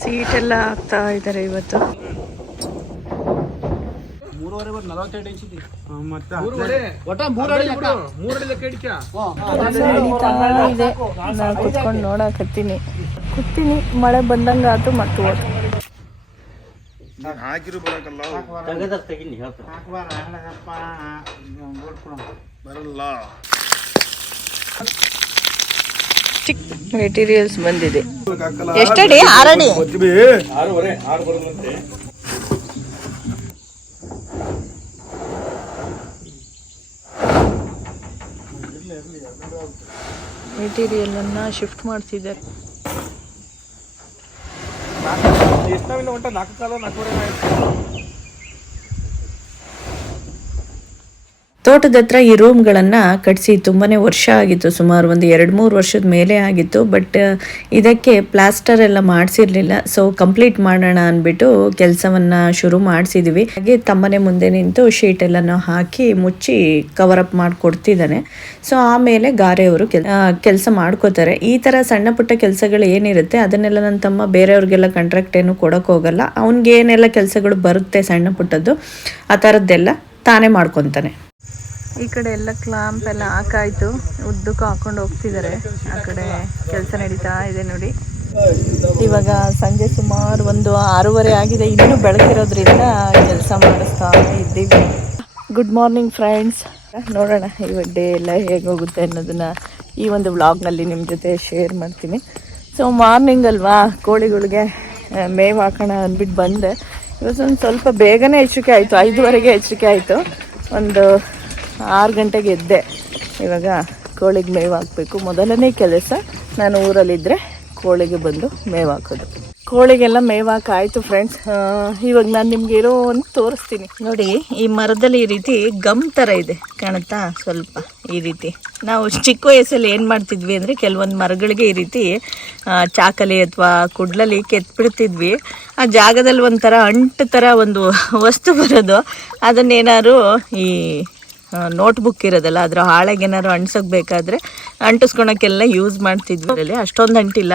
Seat ಎಲ್ಲ ಹಾಕ್ತಾ ಇದ್ದಾರೆ ಇವತ್ತು. ಮೂರುವರೆ ಬರ್ ನಲವತ್ತೆರಡು ಇಂಚ್ ಇದೆ. ಮತ್ತೆ ಒಟ್ಟ ಮೂರಡಿ ಮೂರಡಿ ಲೆಕ್ಕ ಹಿಡಿಕ ನಡೀತಾ ಇದೆ. ನಾ ಕುತ್ಕೊಂಡು ನೋಡಕತ್ತೀನಿ ಕುತ್ತೀನಿ ಮಳೆ ಬಂದಂಗ ಆತು ಮತ್ತು ಹೋತು ಹಾಕಿರು ಬರಕಲ್ಲ. ಬರಲ್ಲ. ಚಿಕ್ಕ ಮೆಟೀರಿಯಲ್ಸ್ ಬಂದಿದೆ. ಎಷ್ಟಡಿ? ಆರಡಿ? ಮೆಟೀರಿಯಲ್ ಅನ್ನ ಶಿಫ್ಟ್ ಮಾಡ್ತಿದ್ದಾರೆ ಎಷ್ಟಾವಿಲ್ಲ ಒಟ್ಟ ನಾಲ್ಕು ಕಾಲ ನಾಲ್ಕೂವರೆ ತೋಟದ ಹತ್ರ ಈ ರೂಮ್ಗಳನ್ನು ಕಟ್ಟಿಸಿ ತುಂಬಾನೇ ವರ್ಷ ಆಗಿತ್ತು, ಸುಮಾರು ಒಂದು ಎರಡು ಮೂರು ವರ್ಷದ ಮೇಲೆ ಆಗಿತ್ತು ಬಟ್ ಇದಕ್ಕೆ ಪ್ಲಾಸ್ಟರ್ ಎಲ್ಲ ಮಾಡಿಸಿರ್ಲಿಲ್ಲ. ಸೊ ಕಂಪ್ಲೀಟ್ ಮಾಡೋಣ ಅಂದ್ಬಿಟ್ಟು ಕೆಲಸವನ್ನ ಶುರು ಮಾಡಿಸಿದ್ವಿ. ಹಾಗೆ ತಮ್ಮನೆ ಮುಂದೆ ನಿಂತು ಶೀಟ್ ಎಲ್ಲನೂ ಹಾಕಿ ಮುಚ್ಚಿ ಕವರ್ ಅಪ್ ಮಾಡಿಕೊಡ್ತಿದ್ದಾನೆ. ಸೊ ಆಮೇಲೆ ಗಾರೆಯವರು ಕೆಲಸ ಮಾಡ್ಕೋತಾರೆ. ಈ ಥರ ಸಣ್ಣ ಪುಟ್ಟ ಕೆಲಸಗಳು ಏನಿರುತ್ತೆ, ಅದನ್ನೆಲ್ಲ ನನ್ನ ತಮ್ಮ ಬೇರೆಯವ್ರಿಗೆಲ್ಲ ಕಾಂಟ್ರಾಕ್ಟ್ ಏನು ಕೊಡೋಕೆ ಹೋಗಲ್ಲ. ಅವನಿಗೆ ಏನೆಲ್ಲ ಕೆಲಸಗಳು ಬರುತ್ತೆ ಸಣ್ಣ ಪುಟ್ಟದ್ದು, ಆ ಥರದ್ದೆಲ್ಲ ತಾನೇ ಮಾಡ್ಕೊತಾನೆ. ಈ ಕಡೆ ಎಲ್ಲ ಕ್ಲಾಂಪ್ ಎಲ್ಲ ಹಾಕಾಯ್ತು. ಉದ್ದಕ್ಕೂ ಹಾಕೊಂಡು ಹೋಗ್ತಿದ್ದಾರೆ. ಆ ಕಡೆ ಕೆಲಸ ನಡೀತಾ ಇದೆ ನೋಡಿ. ಇವಾಗ ಸಂಜೆ ಸುಮಾರು ಒಂದು ಆರೂವರೆ ಆಗಿದೆ. ಇನ್ನೂ ಬೆಳಕಿರೋದ್ರಿಂದ ಕೆಲಸ ಮಾಡಿಸ್ತಾ ಇದ್ದೀವಿ. ಗುಡ್ ಮಾರ್ನಿಂಗ್ ಫ್ರೆಂಡ್ಸ್ ನೋಡೋಣ ಇವಾಗ ಡೇ ಎಲ್ಲ ಹೇಗೋಗುತ್ತೆ ಅನ್ನೋದನ್ನ ಈ ಒಂದು ವ್ಲಾಗ್ನಲ್ಲಿ ನಿಮ್ಮ ಜೊತೆ ಶೇರ್ ಮಾಡ್ತೀನಿ. ಸೊ ಮಾರ್ನಿಂಗ್ ಅಲ್ವಾ? ಕೋಳಿಗಳಿಗೆ ಮೇವು ಹಾಕೋಣ ಅಂದ್ಬಿಟ್ಟು ಬಂದೆ. ಇವತ್ತೊಂದು ಸ್ವಲ್ಪ ಬೇಗನೆ ಎಚ್ಚರಿಕೆ ಆಯಿತು. ಐದುವರೆಗೆ ಎಚ್ಚರಿಕೆ ಆಯಿತು. ಒಂದು ಆರು ಗಂಟೆಗೆ ಎದ್ದೆ. ಇವಾಗ ಕೋಳಿಗೆ ಮೇವು ಹಾಕಬೇಕು ಮೊದಲನೇ ಕೆಲಸ ನಾನು ಊರಲ್ಲಿದ್ದರೆ ಕೋಳಿಗೆ ಬಂದು ಮೇವು ಹಾಕೋದು ಕೋಳಿಗೆಲ್ಲ ಮೇವು ಹಾಕಾಯಿತು ಫ್ರೆಂಡ್ಸ್ ಇವಾಗ ನಾನು ನಿಮ್ಗೆ ಇರೋ ಒಂದು ತೋರಿಸ್ತೀನಿ. ನೋಡಿ, ಈ ಮರದಲ್ಲಿ ಈ ರೀತಿ ಗಮ್ ಥರ ಇದೆ ಕಾಣುತ್ತಾ? ಸ್ವಲ್ಪ ಈ ರೀತಿ. ನಾವು ಚಿಕ್ಕ ವಯಸ್ಸಲ್ಲಿ ಏನು ಮಾಡ್ತಿದ್ವಿ ಅಂದರೆ ಕೆಲವೊಂದು ಮರಗಳಿಗೆ ಈ ರೀತಿ ಚಾಕಲಿ ಅಥವಾ ಕುಡ್ಲಲ್ಲಿ ಕೆತ್ಬಿಡ್ತಿದ್ವಿ. ಆ ಜಾಗದಲ್ಲಿ ಒಂಥರ ಅಂಟು ಥರ ಒಂದು ವಸ್ತು ಬರೋದು. ಅದನ್ನೇನಾದ್ರು ಈ ನೋಟ್ಬುಕ್ ಇರೋದಲ್ಲ ಅದ್ರ ಹಾಳೆಗೆ ಏನಾದ್ರು ಬೇಕಾದ್ರೆ ಬೇಕಾದರೆ ಅಂಟಿಸ್ಕೊಳಕ್ಕೆಲ್ಲ ಯೂಸ್ ಮಾಡ್ತಿದ್ವಿ ಅದರಲ್ಲಿ. ಅಷ್ಟೊಂದು ಅಂಟಿಲ್ಲ.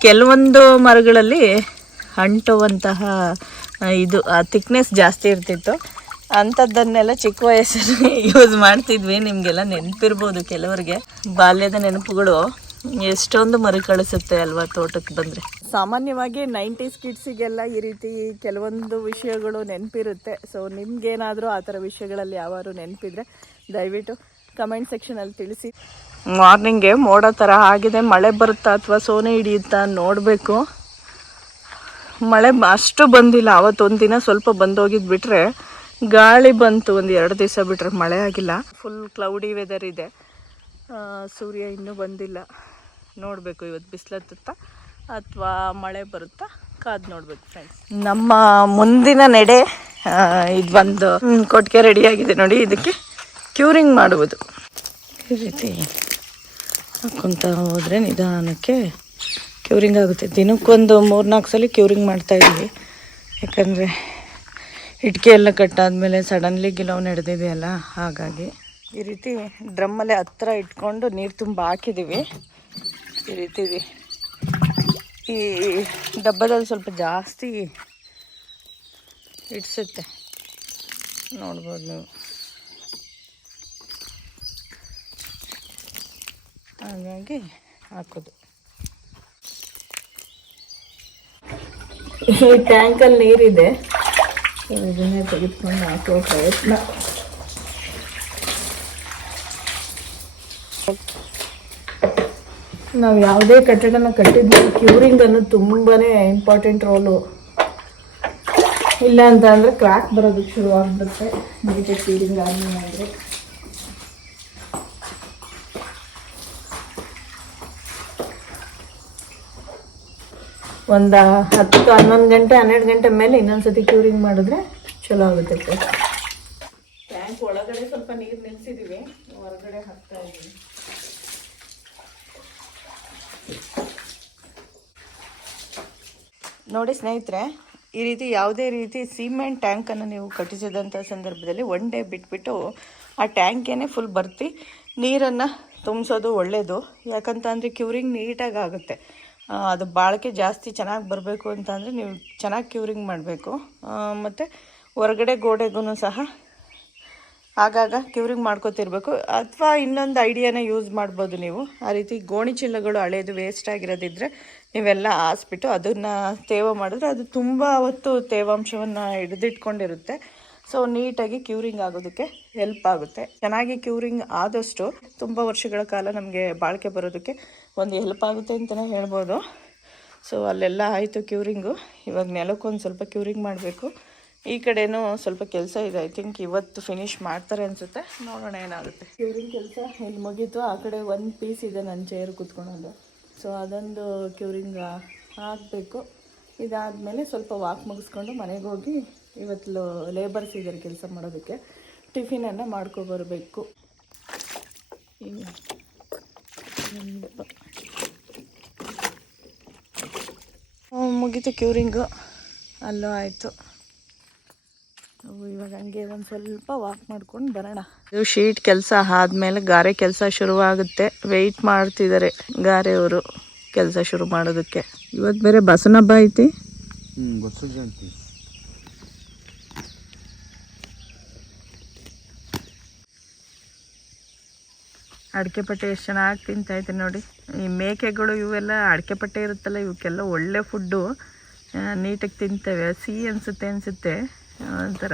ಕೆಲವೊಂದು ಮರಗಳಲ್ಲಿ ಅಂಟುವಂತಹ ಆ, ಇದು ಥಿಕ್ನೆಸ್ ಜಾಸ್ತಿ ಇರ್ತಿತ್ತು. ಅಂಥದ್ದನ್ನೆಲ್ಲ ಚಿಕ್ಕ ವಯಸ್ಸಲ್ಲಿ ಯೂಸ್ ಮಾಡ್ತಿದ್ವಿ. ನಿಮಗೆಲ್ಲ ನೆನಪಿರ್ಬೋದು ಕೆಲವರಿಗೆ. ಬಾಲ್ಯದ ನೆನಪುಗಳು. ಎಷ್ಟೊಂದು ಮರುಕಳಿಸುತ್ತೆ ಅಲ್ವಾ ತೋಟಕ್ಕೆ ಬಂದರೆ? ಸಾಮಾನ್ಯವಾಗಿ ನೈಂಟೀಸ್ ಕಿಡ್ಸಿಗೆಲ್ಲ ಈ ರೀತಿ ಕೆಲವೊಂದು ವಿಷಯಗಳು ನೆನಪಿರುತ್ತೆ. ಸೊ ನಿಮ್ಗೇನಾದರೂ ಆ ಥರ ವಿಷಯಗಳಲ್ಲಿ ಯಾವಾರು ನೆನಪಿದ್ರೆ ದಯವಿಟ್ಟು ಕಮೆಂಟ್ ಸೆಕ್ಷನಲ್ಲಿ ತಿಳಿಸಿ. ಮಾರ್ನಿಂಗ್ಗೆ ಮೋಡ ಥರ ಆಗಿದೆ. ಮಳೆ ಬರುತ್ತಾ ಅಥವಾ ಸೋನೆ ಹಿಡಿಯುತ್ತಾ ನೋಡಬೇಕು. ಮಳೆ ಅಷ್ಟು ಬಂದಿಲ್ಲ. ಅವತ್ತೊಂದು ದಿನ ಸ್ವಲ್ಪ ಬಂದೋಗಿದ್ದು ಬಿಟ್ಟರೆ ಗಾಳಿ ಬಂತು. ಒಂದು ಎರಡು ದಿವಸ ಬಿಟ್ರೆ ಮಳೆ ಆಗಿಲ್ಲ. ಫುಲ್ ಕ್ಲೌಡಿ ವೆದರ್ ಇದೆ. ಸೂರ್ಯ ಇನ್ನೂ ಬಂದಿಲ್ಲ. ನೋಡಬೇಕು ಇವತ್ತು ಬಿಸಿಲತ್ತುತ್ತಾ ಅಥವಾ ಮಳೆ ಬರುತ್ತಾ? ಕಾದು ನೋಡ್ಬೇಕು ಫ್ರೆಂಡ್ಸ್ ನಮ್ಮ ಮುಂದಿನ ನಡೆ ಇದು ಬಂದು ಕೊಟ್ಟಿಗೆ ರೆಡಿಯಾಗಿದೆ ನೋಡಿ, ಇದಕ್ಕೆ ಕ್ಯೂರಿಂಗ್ ಮಾಡುವುದು. ಈ ರೀತಿ ಹಾಕೊಂತ ಹೋದರೆ ನಿಧಾನಕ್ಕೆ ಕ್ಯೂರಿಂಗ್ ಆಗುತ್ತೆ. ದಿನಕ್ಕೊಂದು ಮೂರ್ನಾಲ್ಕು ಸಲ ಕ್ಯೂರಿಂಗ್ ಮಾಡ್ತಾ ಇದ್ವಿ ಯಾಕಂದರೆ ಇಟ್ಕೆ ಎಲ್ಲ ಕಟ್ಟಾದ್ಮೇಲೆ ಸಡನ್ಲಿ ಗಿಲವ್ ನಡೆದಿದೆಯಲ್ಲ, ಹಾಗಾಗಿ ಈ ರೀತಿ ಡ್ರಮ್ಮಲ್ಲೇ ಹತ್ರ ಇಟ್ಕೊಂಡು ನೀರು ತುಂಬ ಹಾಕಿದ್ದೀವಿ. ಈ ರೀತಿ ಈ ಡಬ್ಬದಲ್ಲಿ ಸ್ವಲ್ಪ ಜಾಸ್ತಿ ಇಡ್ಸುತ್ತೆ. ನೋಡ್ಬೋದು ನೀವು. ಹಾಗಾಗಿ ಹಾಕೋದು. ಈ ಟ್ಯಾಂಕಲ್ಲಿ ನೀರಿದೆ. ಇದನ್ನೇ ತೆಗೆದುಕೊಂಡು ಹಾಕೋ ಪ್ರಯತ್ನ. ನಾವು ಯಾವುದೇ ಕಟ್ಟಡನ ಕಟ್ಟಿದ್ವಿ ಕ್ಯೂರಿಂಗ್ ಅನ್ನೋದು ತುಂಬಾ ಇಂಪಾರ್ಟೆಂಟ್ ರೋಲು ಇಲ್ಲ ಅಂತ ಅಂದರೆ ಕ್ರ್ಯಾಕ್ ಬರೋದಕ್ಕೆ ಶುರು ಆಗ್ಬಿಡುತ್ತೆ. ನೀಟಾಗಿ ಕ್ಯೂರಿಂಗ್ ಆಗಲಿಲ್ಲ ಒಂದು ಹತ್ತು ಹನ್ನೊಂದು ಗಂಟೆ, ಹನ್ನೆರಡು ಗಂಟೆ ಮೇಲೆ ಇನ್ನೊಂದ್ಸತಿ ಕ್ಯೂರಿಂಗ್ ಮಾಡಿದ್ರೆ ಚಲೋ ಆಗುತ್ತೆ. ಟ್ಯಾಂಕ್ ಒಳಗಡೆ ಸ್ವಲ್ಪ ನೀರು ನಿಲ್ಸಿದೀವಿ ಹೊರಗಡೆ ಹಾಕ್ತಾ ಇದ್ದೀವಿ ನೋಡಿ ಸ್ನೇಹಿತರೆ, ಈ ರೀತಿ ಯಾವುದೇ ರೀತಿ ಸಿಮೆಂಟ್ ಟ್ಯಾಂಕನ್ನು ನೀವು ಕಟ್ಟಿಸಿದಂಥ ಸಂದರ್ಭದಲ್ಲಿ ಒನ್ ಡೇ ಬಿಟ್ಬಿಟ್ಟು ಆ ಟ್ಯಾಂಕೇನೆ ಫುಲ್ ಬರ್ತಿ ನೀರನ್ನು ತುಂಬಿಸೋದು ಒಳ್ಳೆಯದು ಯಾಕಂತ ಅಂದರೆ ಕ್ಯೂರಿಂಗ್ ನೀಟಾಗಿ ಆಗುತ್ತೆ. ಅದು ಬಾಳಿಕೆ ಜಾಸ್ತಿ ಚೆನ್ನಾಗಿ ಬರಬೇಕು ಅಂತಂದರೆ ನೀವು ಚೆನ್ನಾಗಿ ಕ್ಯೂರಿಂಗ್ ಮಾಡಬೇಕು. ಮತ್ತು ಹೊರಗಡೆ ಗೋಡೆಗೂ ಸಹ ಆಗಾಗ ಕ್ಯೂರಿಂಗ್ ಮಾಡ್ಕೋತಿರ್ಬೇಕು. ಅಥವಾ ಇನ್ನೊಂದು ಐಡಿಯಾನ ಯೂಸ್ ಮಾಡ್ಬೋದು ನೀವು. ಆ ರೀತಿ ಗೋಣಿ ಚೀಲಗಳು ಹಳೇದು ವೇಸ್ಟ್ ಆಗಿರೋದಿದ್ರೆ ನೀವೆಲ್ಲ ಹಾಸ್ಬಿಟ್ಟು ಅದನ್ನು ತೇವ ಮಾಡಿದ್ರೆ ಅದು ತುಂಬ ಹೊತ್ತು ತೇವಾಂಶವನ್ನು ಹಿಡಿದಿಟ್ಕೊಂಡಿರುತ್ತೆ. ಸೊ ನೀಟಾಗಿ ಕ್ಯೂರಿಂಗ್ ಆಗೋದಕ್ಕೆ ಹೆಲ್ಪ್ ಆಗುತ್ತೆ. ಚೆನ್ನಾಗಿ ಕ್ಯೂರಿಂಗ್ ಆದಷ್ಟು ತುಂಬ ವರ್ಷಗಳ ಕಾಲ ನಮಗೆ ಬಾಳಿಕೆ ಬರೋದಕ್ಕೆ ಒಂದು ಹೆಲ್ಪ್ ಆಗುತ್ತೆ ಅಂತಲೇ ಹೇಳ್ಬೋದು. ಸೊ ಅಲ್ಲೆಲ್ಲ ಆಯಿತು ಕ್ಯೂರಿಂಗು ಇವಾಗ ನೆಲಕ್ಕೊಂದು ಸ್ವಲ್ಪ ಕ್ಯೂರಿಂಗ್ ಮಾಡಬೇಕು. ಈ ಕಡೆನೂ ಸ್ವಲ್ಪ ಕೆಲಸ ಇದೆ. ಐ ಥಿಂಕ್ ಇವತ್ತು ಫಿನಿಶ್ ಮಾಡ್ತಾರೆ ಅನಿಸುತ್ತೆ. ನೋಡೋಣ ಏನಾಗುತ್ತೆ. ಕ್ಯೂರಿಂಗ್ ಕೆಲಸ ಇಲ್ಲಿ ಮುಗೀತು? ಆ ಕಡೆ ಒಂದು ಪೀಸ್ ಇದೆ ನನ್ನ ಚೇರ್ ಕೂತ್ಕೊಳೋದು ಸೊ ಅದೊಂದು ಕ್ಯೂರಿಂಗ್ ಆಗಬೇಕು. ಇದಾದಮೇಲೆ ಸ್ವಲ್ಪ ವಾಕ್ ಮುಗಿಸ್ಕೊಂಡು ಮನೆಗೆ ಹೋಗಿ ಇವತ್ತು ಲೇಬರ್ಸ್ ಇದ್ದಾರೆ ಕೆಲಸ ಮಾಡೋದಕ್ಕೆ. ಟಿಫಿನನ್ನು ಮಾಡ್ಕೊಬರಬೇಕು ಮುಗೀತು ಕ್ಯೂರಿಂಗು. ಅಲ್ಲೂ ಆಯಿತು. ಇವಾಗ ಹಂಗೆ ಒಂದು ಸ್ವಲ್ಪ ವಾಕ್ ಮಾಡ್ಕೊಂಡು ಬರೋಣ. ಇದು ಶೀಟ್ ಕೆಲಸ ಆದಮೇಲೆ ಗಾರೆ ಕೆಲಸ ಶುರುವಾಗುತ್ತೆ. ವೆಯ್ಟ್ ಮಾಡ್ತಿದ್ದಾರೆ ಗಾರೆಯವರು ಕೆಲಸ ಶುರು ಮಾಡೋದಕ್ಕೆ. ಇವತ್ತು ಬೇರೆ ಬಸವನ ಹಬ್ಬ ಐತಿ? ಅಡಿಕೆ ಪಟ್ಟೆ ಎಷ್ಟು ಚೆನ್ನಾಗಿ ತಿಂತೈತೆ ನೋಡಿ. ಈ ಮೇಕೆಗಳು ಇವೆಲ್ಲ ಅಡಿಕೆ ಪಟ್ಟೆ ಇರುತ್ತಲ್ಲ ಇವಕ್ಕೆಲ್ಲ ಒಳ್ಳೆ ಫುಡ್ಡು ನೀಟಾಗಿ ತಿಂತವೆ. ಸಿಹಿ ಅನಿಸುತ್ತೆ ಅನಿಸುತ್ತೆ. ಒಂಥರ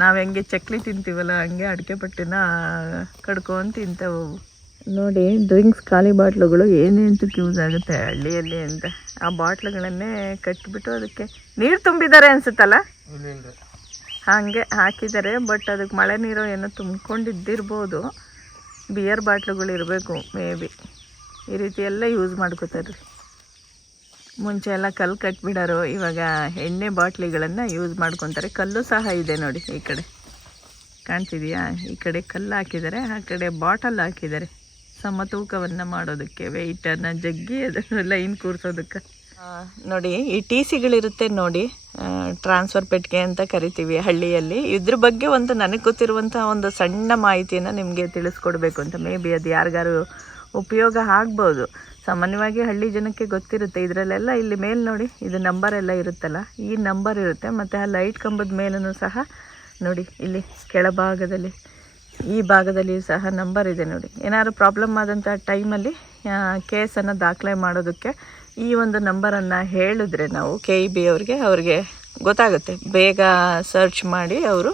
ನಾವು ಹೆಂಗೆ ಚಕ್ಲಿ ತಿಂತೀವಲ್ಲ ಹಂಗೆ ಅಡಿಕೆ ಪಟ್ಟಿನ ಕಡ್ಕೊಂಡು ತಿಂತೇವು. ನೋಡಿ ಡ್ರಿಂಕ್ಸ್ ಖಾಲಿ ಬಾಟ್ಲುಗಳು ಏನೇಂತಕ್ಕೆ ಯೂಸ್ ಆಗುತ್ತೆ ಹಳ್ಳಿಯಲ್ಲಿ ಅಂತ. ಆ ಬಾಟ್ಲುಗಳನ್ನೇ ಕಟ್ಟಿಬಿಟ್ಟು ಅದಕ್ಕೆ ನೀರು ತುಂಬಿದ್ದಾರೆ ಅನ್ಸುತ್ತಲ್ಲ? ಹಾಗೆ ಹಾಕಿದ್ದಾರೆ ಬಟ್ ಅದಕ್ಕೆ ಮಳೆ ನೀರು ಏನೋ ತುಂಬ್ಕೊಂಡಿದ್ದಿರ್ಬೋದು. ಬಿಯರ್ ಬಾಟ್ಲುಗಳು ಇರಬೇಕು ಮೇ ಬಿ ಈ ರೀತಿ ಎಲ್ಲ ಯೂಸ್ ಮಾಡ್ಕೋತಾರೆ ಮುಂಚೆ ಎಲ್ಲ ಕಲ್ಲು ಕಟ್ಬಿಡೋರು, ಇವಾಗ ಎಣ್ಣೆ ಬಾಟ್ಲಿಗಳನ್ನು ಯೂಸ್ ಮಾಡ್ಕೊತಾರೆ. ಕಲ್ಲು ಸಹ ಇದೆ ನೋಡಿ ಈ ಕಡೆ. ಕಾಣ್ತಿದೆಯಾ? ಈ ಕಡೆ ಕಲ್ಲು ಹಾಕಿದ್ದಾರೆ, ಆ ಕಡೆ ಬಾಟಲ್ ಹಾಕಿದ್ದಾರೆ. ಸಮತೂಕವನ್ನು ಮಾಡೋದಕ್ಕೆ ವೆಯ್ಟನ್ನು ಜಗ್ಗಿ ಅದನ್ನು ಲೈನ್ ಕೂರಿಸೋದಕ್ಕೆ. ನೋಡಿ, ಈ ಟಿ ಸಿಗಳಿರುತ್ತೆ ನೋಡಿ ಟ್ರಾನ್ಸ್ಫರ್ ಪೆಟ್ಟಿಗೆ ಅಂತ ಕರಿತೀವಿ ಹಳ್ಳಿಯಲ್ಲಿ. ಇದ್ರ ಬಗ್ಗೆ ಒಂದು ನನಗೆ ಗೊತ್ತಿರುವಂಥ ಒಂದು ಸಣ್ಣ ಮಾಹಿತಿಯನ್ನು ನಿಮಗೆ ತಿಳಿಸ್ಕೊಡ್ಬೇಕು ಅಂತ. ಮೇ ಬಿ ಅದು ಯಾರಿಗಾರು ಉಪಯೋಗ ಆಗ್ಬೋದು. ಸಾಮಾನ್ಯವಾಗಿ ಹಳ್ಳಿ ಜನಕ್ಕೆ ಗೊತ್ತಿರುತ್ತೆ. ಇದರಲ್ಲೆಲ್ಲ ಇಲ್ಲಿ ಮೇಲೆ ನೋಡಿ, ಇದು ನಂಬರ್ ಎಲ್ಲ ಇರುತ್ತಲ್ಲ, ಈ ನಂಬರ್ ಇರುತ್ತೆ. ಮತ್ತು ಆ ಲೈಟ್ ಕಂಬದ ಮೇಲೂ ಸಹ ನೋಡಿ, ಇಲ್ಲಿ ಕೆಳಭಾಗದಲ್ಲಿ, ಈ ಭಾಗದಲ್ಲಿ ಸಹ ನಂಬರ್ ಇದೆ ನೋಡಿ. ಏನಾದ್ರು ಪ್ರಾಬ್ಲಮ್ ಆದಂಥ ಟೈಮಲ್ಲಿ ಕೇಸನ್ನು ದಾಖಲೆ ಮಾಡೋದಕ್ಕೆ ಈ ಒಂದು ನಂಬರನ್ನು ಹೇಳಿದ್ರೆ ನಾವು ಕೆ ಇ ಬಿ ಅವ್ರಿಗೆ ಅವ್ರಿಗೆ ಗೊತ್ತಾಗುತ್ತೆ. ಬೇಗ ಸರ್ಚ್ ಮಾಡಿ ಅವರು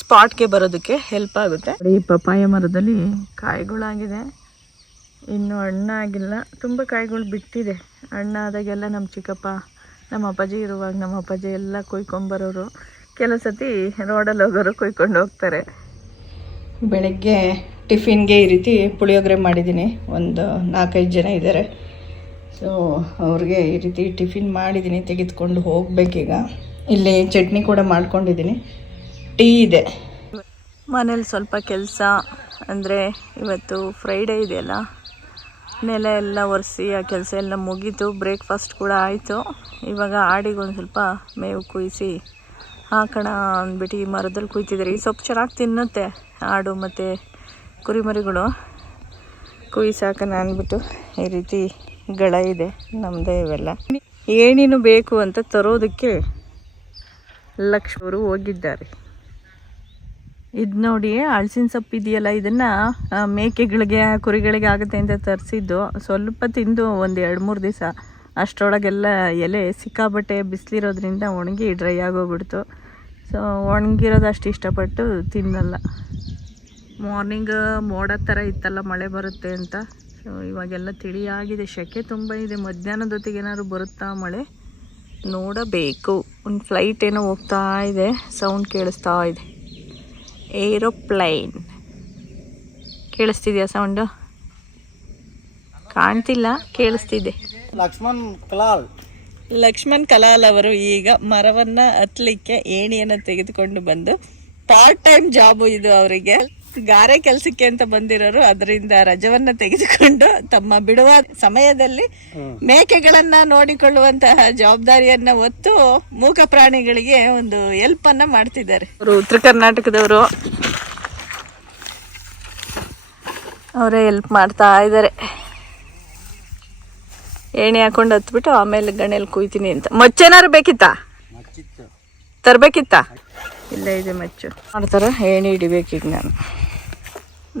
ಸ್ಪಾಟ್ಗೆ ಬರೋದಕ್ಕೆ ಹೆಲ್ಪ್ ಆಗುತ್ತೆ. ಈ ಪಪ್ಪಾಯ ಮರದಲ್ಲಿ ಕಾಯಿಗಳಾಗಿದೆ. ಇನ್ನು ಹಣ್ಣಾಗಿಲ್ಲ ತುಂಬ ಕಾಯಿಗಳು ಬಿಟ್ಟಿದೆ. ಹಣ್ಣಾದಾಗೆಲ್ಲ ನಮ್ಮ ಚಿಕ್ಕಪ್ಪ ನಮ್ಮ ಅಪ್ಪಾಜಿ ಇರುವಾಗ ನಮ್ಮ ಅಪ್ಪಾಜಿ ಎಲ್ಲ ಕೊಯ್ಕೊಂಬರೋರು ಕೆಲವು ಸತಿ ರೋಡಲ್ಲಿ ಹೋಗೋರು ಕೊಯ್ಕೊಂಡು ಹೋಗ್ತಾರೆ. ಬೆಳಗ್ಗೆ ಟಿಫಿನ್ಗೆ ಈ ರೀತಿ ಪುಳಿಯೋಗರೆ ಮಾಡಿದ್ದೀನಿ. ಒಂದು ನಾಲ್ಕೈದು ಜನ ಇದ್ದಾರೆ. ಸೊ ಅವ್ರಿಗೆ ಈ ರೀತಿ ಟಿಫಿನ್ ಮಾಡಿದ್ದೀನಿ ತೆಗೆದುಕೊಂಡು ಹೋಗ್ಬೇಕೀಗ. ಇಲ್ಲಿ ಚಟ್ನಿ ಕೂಡ ಮಾಡ್ಕೊಂಡಿದ್ದೀನಿ. ಟೀ ಇದೆ. ಮನೇಲಿ ಸ್ವಲ್ಪ ಕೆಲಸ ಅಂದರೆ ಇವತ್ತು ಫ್ರೈಡೇ ಇದೆಯಲ್ಲ ನೆಲ ಎಲ್ಲ ಒರೆಸಿ ಆ ಕೆಲಸ ಎಲ್ಲ ಮುಗೀತು ಬ್ರೇಕ್ಫಾಸ್ಟ್ ಕೂಡ ಆಯಿತು. ಇವಾಗ ಆಡಿಗೆ ಒಂದು ಸ್ವಲ್ಪ ಮೇವು ಕುಯಿಸಿ ಹಾಕೋಣ ಅಂದ್ಬಿಟ್ಟು ಈ ಮರದಲ್ಲಿ ಕುಯ್ತಿದ್ದಾರೆ. ಈ ಸೊಪ್ಪು ಚೆನ್ನಾಗಿ ತಿನ್ನುತ್ತೆ ಆಡು ಮತ್ತು ಕುರಿಮರಿಗಳು. ಕುಯ್ ಸಾಕೋಣ ಅಂದ್ಬಿಟ್ಟು ಈ ರೀತಿ ಗಳ ಇದೆ ನಮ್ಮದೇ ಇವೆಲ್ಲ. ಏನೇನು ಬೇಕು ಅಂತ ತರೋದಕ್ಕೆ ಲಕ್ಷ್ಮರು ಹೋಗಿದ್ದಾರೆ. ಇದು ನೋಡಿ ಹಳ್ಸಿನ ಸೊಪ್ಪು ಇದೆಯಲ್ಲ, ಇದನ್ನು ಮೇಕೆಗಳಿಗೆ, ಕುರಿಗಳಿಗೆ ಆಗುತ್ತೆ ಅಂತ ತರಿಸಿದ್ದು. ಸ್ವಲ್ಪ ತಿಂದು ಒಂದು ಎರಡು ಮೂರು ದಿವಸ, ಅಷ್ಟರೊಳಗೆಲ್ಲ ಎಲೆ ಸಿಕ್ಕಾಬಟ್ಟೆ ಬಿಸಿಲಿರೋದ್ರಿಂದ ಒಣಗಿ ಡ್ರೈ ಆಗೋಗ್ಬಿಡ್ತು. ಸೊ ಒಣಗಿರೋದು ಅಷ್ಟು ಇಷ್ಟಪಟ್ಟು ತಿನ್ನಲ್ಲ. ಮಾರ್ನಿಂಗ್ ಮೋಡ ಥರ ಇತ್ತಲ್ಲ, ಮಳೆ ಬರುತ್ತೆ ಅಂತ. ಸೊ ಇವಾಗೆಲ್ಲ ತಿಳಿಯಾಗಿದೆ. ಸೆಕೆ ತುಂಬ ಇದೆ. ಮಧ್ಯಾಹ್ನದ ಹೊತ್ತಿಗೆ ಏನಾದ್ರು ಬರುತ್ತಾ ಮಳೆ? ನೋಡಬೇಕು. ಒಂದು ಫ್ಲೈಟ್ ಏನೋ ಹೋಗ್ತಾ ಇದೆ. ಸೌಂಡ್ ಕೇಳಿಸ್ತಾ ಇದೆ. ಏರೋಪ್ಲೈನ್. ಕೇಳಿಸ್ತಿದ್ಯಾ ಸೌಂಡು? ಕಾಣ್ತಿಲ್ಲ ಕೇಳಿಸ್ತಿದೆ. ಲಕ್ಷ್ಮಣ್ ಕಲಾಲ್. ಲಕ್ಷ್ಮಣ್ ಕಲಾಲ್ ಅವರು ಈಗ ಮರವನ್ನ ಹತ್ತಲಿಕ್ಕೆ ಏಣಿಯನ್ನು ತೆಗೆದುಕೊಂಡು ಬಂದು ಪಾರ್ಟ್ ಟೈಮ್ ಜಾಬು ಇದು ಅವರಿಗೆ. ಗಾರೆ ಕೆಲಸಕ್ಕೆ ಅಂತ ಬಂದಿರೋರು ಅದರಿಂದ ರಜವನ್ನ ತೆಗೆದುಕೊಂಡು ತಮ್ಮ ಬಿಡುವ ಸಮಯದಲ್ಲಿ ಮೇಕೆಗಳನ್ನ ನೋಡಿಕೊಳ್ಳುವಂತಹ ಜವಾಬ್ದಾರಿಯನ್ನ ಹೊತ್ತು ಮೂಕ ಪ್ರಾಣಿಗಳಿಗೆ ಒಂದು ಹೆಲ್ಪ್ ಅನ್ನ ಮಾಡ್ತಿದ್ದಾರೆ. ಅವರು ಉತ್ತರ ಕರ್ನಾಟಕದವರು. ಅವರೇ ಹೆಲ್ಪ್ ಮಾಡ್ತಾ ಇದ್ದಾರೆ. ಏಣಿ ಹಾಕೊಂಡು ಹತ್ಬಿಟ್ಟು ಆಮೇಲೆ ಗಣೇಲಿ ಕುಯ್ತೀನಿ ಅಂತ. ಮಚ್ಚೇನಾರು ಬೇಕಿತ್ತಾ? ತರ್ಬೇಕಿತ್ತ? ತರಬೇಕಿತ್ತಾ ಇಲ್ಲ ಇದೆ ಮಚ್ಚು. ಮಾಡ್ತಾರ? ಏಣಿ ಹಿಡಿಬೇಕು ಈಗ ನಾನು.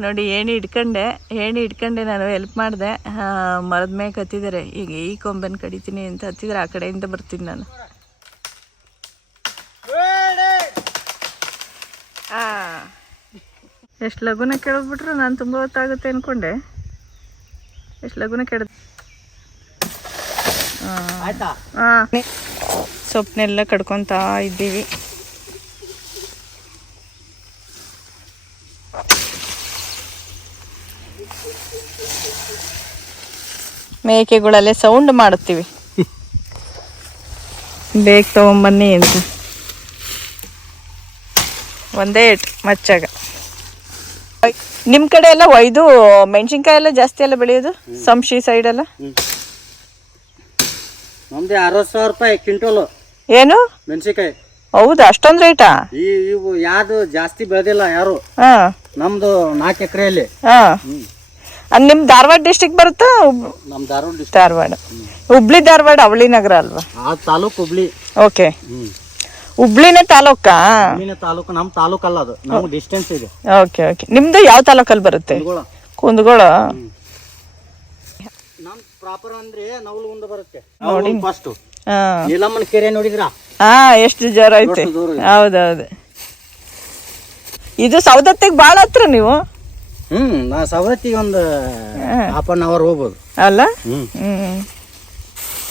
ನೋಡಿ ಏಣಿ ಹಿಡ್ಕೊಂಡೆ. ಏಣಿ ಹಿಡ್ಕೊಂಡೆ ನಾನು ಹೆಲ್ಪ್ ಮಾಡಿದೆ. ಮರದ ಮೇಲೆ ಹತ್ತಿದ್ದಾರೆ ಈಗ ಈ ಕೊಂಬನ್ ಕಡಿತೀನಿ ಅಂತ ಹತ್ತಿದ್ರೆ. ಆ ಕಡೆಯಿಂದ ಬರ್ತೀನಿ ನಾನು. ಎಷ್ಟು ಲಗುನ ಕೇಳಿಬಿಟ್ರು ನಾನು ತುಂಬ ಹೊತ್ತಾಗುತ್ತೆ ಅನ್ಕೊಂಡೆ. ಎಷ್ಟು ಲಗುನ ಕೆಡ ಆಯ್ತಾ? ಹಾಂ ಸೊಪ್ಪನ್ನೆಲ್ಲ ಕಡ್ಕೊತಾ ಇದ್ದೀವಿ. ಮೇಕೆಗಳಲ್ಲೇ ಸೌಂಡ್ ಮಾಡುತ್ತೀವಿ. ಬೇಗ ತಗೊಂಬನ್ನಿ ಅಂತ. ಒಂದೇ ಇಟ್ ಮಚ್ಚಾಗ. ನಿಮ್ಮ ಕಡೆ ಎಲ್ಲ ಒಯ್ದು ಮೆಣಸಿನ್ಕಾಯಿ ಎಲ್ಲ ಜಾಸ್ತಿ ಎಲ್ಲ ಬೆಳೆಯೋದು? ಸಂಶಿ ಸೈಡ್ ಎಲ್ಲ? ನಮ್ದು ಅರವತ್ತು ಸಾವಿರ ರೂಪಾಯಿ ಕ್ವಿಂಟೋಲು. ಏನು? ಮೆಣಸಿನ್ಕಾಯಿ. ಹೌದಾ? ಅಷ್ಟೊಂದು ರೇಟಾ ಈ ಇವು ಯಾವ್ದು ಜಾಸ್ತಿ ಬೆಳೆದಿಲ್ಲ ಯಾರು. ಹಾಂ. ನಮ್ದು ನಾಲ್ಕು ಎಕರೆಯಲ್ಲಿ. ಹಾಂ. ಅದು ನಿಮ್ ಧಾರವಾಡ ಡಿಸ್ಟಿಕ್ ಬರುತ್ತಾ? ಹುಬ್- ನಮ್ಮ ಧಾರವಾಡ ಡಿಸ್ಟ್ರಿಕ್ಟ್ ಧಾರವಾಡ. ಹುಬ್ಳಿ ಧಾರವಾಡ ಅವಳಿ ನಗರ ಅಲ್ವಾ? ಆ ತಾಲೂಕು ಹುಬ್ಳಿ. ಓಕೆ. ಹ್ಮ್. ಹುಬ್ಳಿನೇ ತಾಲೂಕಾ? ಹುಬ್ಳಿನ ತಾಲೂಕು ನಮ್ ತಾಲೂಕು ಅಲ್ಲ ಅದು. ನಮ್ಗೆ ಡಿಸ್ಟೆನ್ಸ್ ಇದೆ. Okay okay. ನಿಮ್ದು ಯಾವ ತಾಲೂಕಲ್ಲಿ ಬರುತ್ತೆ? ಕುಂದಗೋಳ. ಕುಂದಗೋಳ? ನಮ್ ಪ್ರಾಪರ್ ಅಂದ್ರೆ ನವಲಗುಂದ ಬರುತ್ತೆ. ಫಸ್ಟ್ ಹಾಂ. ನೀಲಮ್ಮನ ಕೆರೆ ನೋಡಿದ್ರಾ? ಹಾ ಎಷ್ಟು ಜೋರ ಐತೆ ಎಷ್ಟು ದೂರ ಇದೆ. ಹೌದೌದು. ಇದು ಸೌದತ್ತಿಗೆ ಭಾಳ ಹತ್ರ ನೀವು? ಹ್ಮ್ ನಾ ಸವದತ್ತಿಗೆ ಒಂದು ಹಾಫ್ ಅನ್ ಅವರ್ ಹೋಗ್ಬೋದು. ಅಲ್ಲ? ಹ್ಮ್.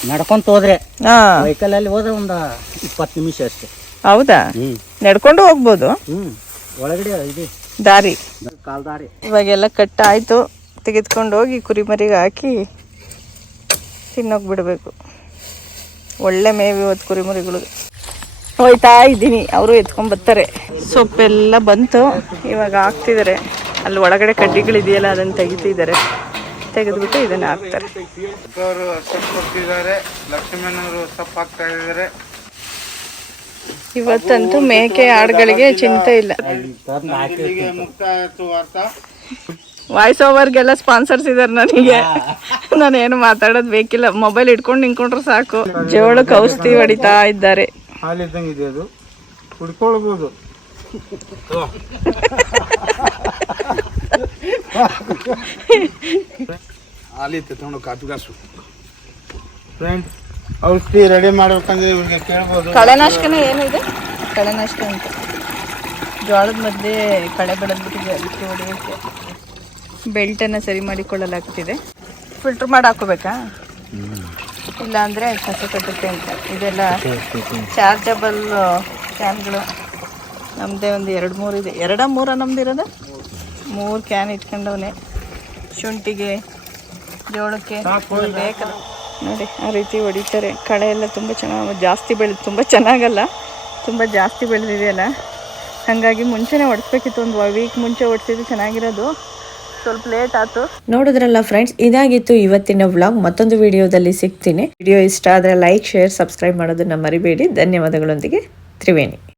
ನಡ್ಕೊಂತ ಹೋದ್ರೆ ಹಾಂ. ವೆಹಿಕಲ್ ಅಲ್ಲಿ ಹೋದ್ರೆ ಒಂದು ಇಪ್ಪತ್ತು ನಿಮಿಷ ಅಷ್ಟೇ. ಹೌದಾ? ಹ್ಮ್. ನಡ್ಕೊಂಡು ಹೋಗ್ಬೋದು. ಹ್ಮ್. ಒಳಗಡೆ ಇದೆ. ದಾರಿ. ಕಾಲ್ದಾರಿ ಇವಾಗೆಲ್ಲ ಆಯ್ತು ತೆಗೆದುಕೊಂಡು ಹೋಗಿ ಕುರಿಮರಿಗೆ ಹಾಕಿ ತಿನ್ನೋಕೆ ಬಿಡಬೇಕು. ಒಳ್ಳೆ ಮೇವಿ ಇವತ್ತು ಕುರಿಮರಿಗಳು ಹೋಯ್ತಾ ಇದ್ದೀನಿ. ಅವರು ಎತ್ಕೊಂಡ್ ಬರ್ತಾರೆ. ಸೊಪ್ಪೆಲ್ಲ ಬಂತು. ಇವಾಗ ಹಾಕ್ತಿದ್ದಾರೆ. ಅಲ್ಲಿ ಒಳಗಡೆ ಕಡ್ಡಿಗಳಿದೆಯಲ್ಲ ಅದನ್ನು ತೆಗಿತಿದ್ದಾರೆ. ತೆಗೆದ್ಬಿಟ್ಟು ಇದನ್ನು ಹಾಕ್ತಾರೆ. ಅವರು ಸೊಪ್ಪು ಕೊಡ್ತಿದ್ದಾರೆ ಲಕ್ಷ್ಮಣವರು ಸೊಪ್ಪು ಹಾಕ್ತಾ ಇದ್ದಾರೆ. ಇವತ್ತಂತೂ ಮೇಕೆ ಆಡುಗಳಿಗೆ ಚಿಂತೆ ಇಲ್ಲ. ವಾಯ್ಸ್ ಓವರ್ಗೆಲ್ಲ ಸ್ಪಾನ್ಸರ್ಸ್ ಇದಾರೆ ನನಗೆ. ನಾನೇನು ಮಾತಾಡೋದು ಬೇಕಿಲ್ಲ. ಮೊಬೈಲ್ ಇಟ್ಕೊಂಡು ನಿಂತ್ಕೊಂಡ್ರೆ ಸಾಕು. ಜೋಳಕ್ಕೆ ಔಷಧಿ ಹೊಡಿತಾ ಇದ್ದಾರೆ. ಹಾಲಿದ್ದಂಗೆ ಇದೆ ಅದು. ಕುಡ್ಕೊಳ್ಬೋದು. ಹಾಲಿತ್ತೆ ತಗೊಂಡು ಕಾಪಿ ಕಾಸು ಫ್ರೆಂಡ್ ಔಷಧಿ ರೆಡಿ ಮಾಡ್ಬೇಕಂದ್ರೆ ಇವ್ರಿಗೆ ಕೇಳ್ಬೋದು. ಕಳೆನಾಶಕನ ಏನು ಇದೆ? ಕಳೆನಾಶಕ ಅಂತ. ಜೋಳದ ಮಧ್ಯೆ ಕಳೆ ಬೆಳೆದ್ಬಿಟ್ಟಿದೆ ಅದಕ್ಕೆ ಹೊಡಿಯೋಕ್ಕೆ ಬೆಲ್ಟನ್ನು ಸರಿ ಮಾಡಿಕೊಳ್ಳಲಾಗ್ತಿದೆ. ಫಿಲ್ಟ್ರ್ ಮಾಡಿ ಹಾಕೋಬೇಕಾ ಇಲ್ಲ ಅಂದರೆ ಕಸ ಕಟ್ಟುತ್ತೆ ಅಂತ. ಇದೆಲ್ಲ ಚಾರ್ಜಬಲ್ ಕ್ಯಾನ್ಗಳು ನಮ್ಮದೇ ಒಂದು ಎರಡು ಮೂರು ಇದೆ. ಎರಡ ಮೂರ ನಮ್ದಿರೋದು ಮೂರು ಕ್ಯಾನ್ ಇಟ್ಕೊಂಡವನೆ. ಶುಂಠಿಗೆ, ಜೋಳಕ್ಕೆ ಬೇಕಲ್ಲ. ನೋಡಿ, ಆ ರೀತಿ ಹೊಡಿತಾರೆ. ಕಳೆ ಎಲ್ಲ ತುಂಬ ಚೆನ್ನಾಗಿ, ಜಾಸ್ತಿ ಬೆಳೆ ತುಂಬ ಚೆನ್ನಾಗಲ್ಲ. ತುಂಬ ಜಾಸ್ತಿ ಬೆಳೆದಿದೆಯಲ್ಲ. ಹಾಗಾಗಿ ಮುಂಚೆನೇ ಹೊಡಿಸ್ಬೇಕಿತ್ತು ಒಂದು ವೀಕ್ ಮುಂಚೆ ಹೊಡ್ಸಿದ್ರೆ ಚೆನ್ನಾಗಿರೋದು. ಸ್ವಲ್ಪ ಲೇಟ್ ಆಯ್ತು. ನೋಡಿದ್ರಲ್ಲ ಫ್ರೆಂಡ್ಸ್ ಇದಾಗಿತ್ತು ಇವತ್ತಿನ ವ್ಲಾಗ್ ಮತ್ತೊಂದು ವಿಡಿಯೋದಲ್ಲಿ ಸಿಗ್ತೀನಿ. ವಿಡಿಯೋ ಇಷ್ಟ ಆದರೆ ಲೈಕ್ ಶೇರ್ ಸಬ್ಸ್ಕ್ರೈಬ್ ಮಾಡೋದನ್ನ ಮರಿಬೇಡಿ. ಧನ್ಯವಾದಗಳೊಂದಿಗೆ. ತ್ರಿವೇಣಿ.